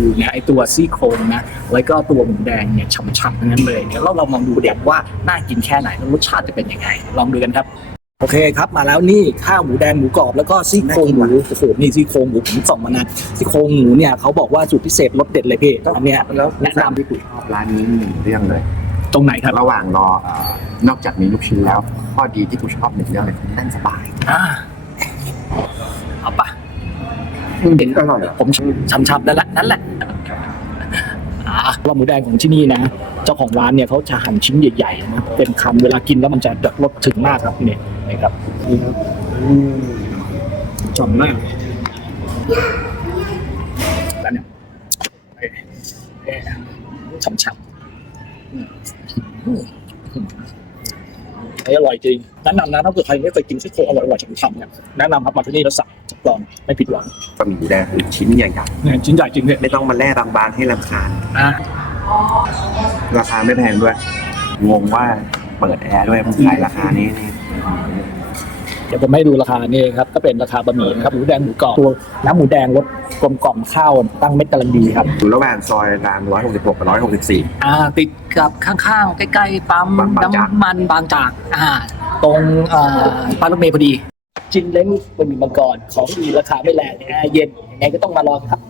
ดูนะไอตัวซี่โครงนะแล้วก็ตัวหมูแดงเนี่ยฉ่ำๆทั้งนั้นเลยเดี๋ยวเราลองมองดูเด็กว่าน่ากินแค่ไหนแล้วรสชาติจะเป็นยังไง ลองดูกันครับโอเคครับมาแล้วนี่ข้าวหมูแดงหมูกรอบแล้วก็ซี่โครงหมูโอ้โหนี่ซี่โครงหมูผมส่องมานานซี่โครงหมูเนี่ยเขาบอกว่าสูตรพิเศษรสเด็ดเลยพี่อันเนี้ยแล้วแนะนำที่คุณชอบร้านนี้มีหนึ่งเรื่องเลย ตรงไหนครับระหว่างรอเอ่อนอกจากมีลูกชิ้นแล้ว ข้อดีที่กูชอบหนึ่งเรื่องเลยคือนั่งสบาย เห็นอร่อยผมช้ำๆนั่นแหละนั่นแหละอ่าว่าหมูแดงของที่นี่นะ เจ้าของร้านเนี่ยเขาจะหั่นชิ้นใหญ่ๆนะเป็นคำเวลากินแล้วมันจะรสถึงมากครับนี่นะครับนี่ครับจอมมากแล้วเนี่ยเอ๊ะเอ๊ะช้ำๆอืม อืมอร่อยจริงแนะนำนะถ้าเกิดใครไม่เคยกินซี่โครงอร่อยๆฉ่ำๆเนี่ยแนะนำครับมาที่นี่แล้วสั่งรับรองไม่ผิดหวังบะหมี่แดงคือชิ้นใหญ่เนี่ยชิ้นใหญ่จริงเนี่ยๆไม่ต้องมาแล่บางๆให้รำคาญอ่าราคาไม่แพงด้วย งงว่าเปิดแอร์ด้วยมันขายราคานี้นี่เดี๋ยวผมให้ดูราคานี่ครับก็เป็นราคาบะหมี่นะครับหมูแดงหมูกรอบตัวน้ำหมูแดงรสกลมกล่อมข้าวตั้งเม็ดกำลังดีครับอยู่ระหว่างซอยราม166กับ164 อ่าติดกับข้างๆ ใกล้ๆปั๊มบางบางจาก น้ำมันบางจากอ่าตรงอ่าป้ายรถเมล์พอดี จินเล้งบะหมี่มังกรของดีราคาไม่แรงแอร์เย็นยังไงก็ต้องมาลองครับ